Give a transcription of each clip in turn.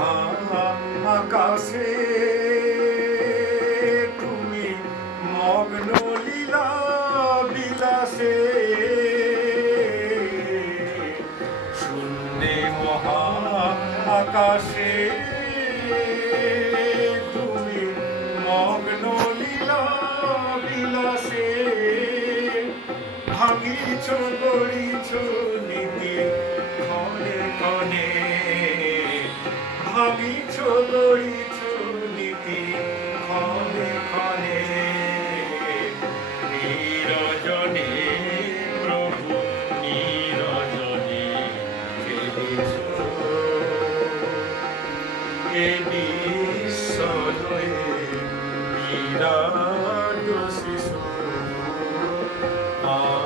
মহা আকাশে তুমি মগ্ন লীলা বিলাসে। শূন্যে মহা আকাশে তুমি মগ্ন লীলা বিলাসে। ভাঙিছ, গড়িছ ভাঙিছ গড়িছ নীতি ক্ষণে ক্ষণে নিরজনে প্রভু নিরজনে খেলিছ এ বিশ্বদয়ে বিরাট শিশু। আনবনে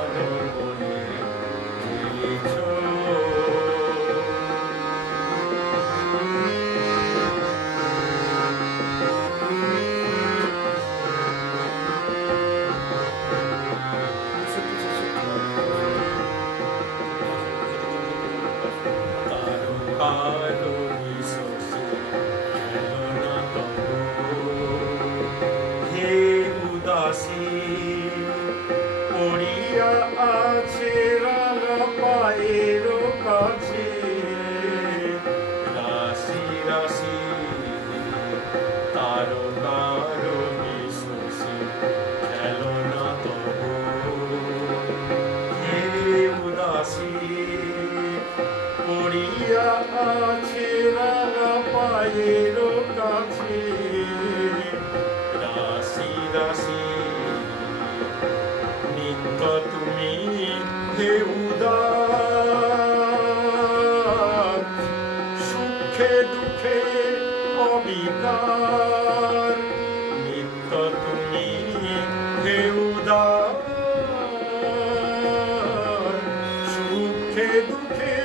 পায়ের কাছে। রাশি রাশি তারকার বিশ্বসে খেলনা তব। হে উদাসী পড়িয়া আছে সুখে দুঃখে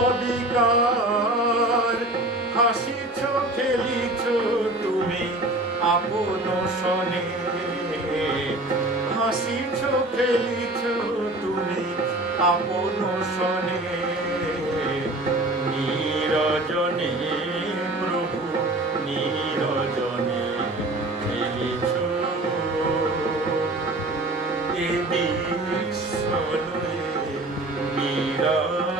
অবিকার হাসিছ খেলিছ তুমি আপন সনে হাসিছ খেলিছ তুমি আপন সনে নিরজনে প্রভু, নিরজনে খেলিছ এ বিশ্বলয়ে বিরাট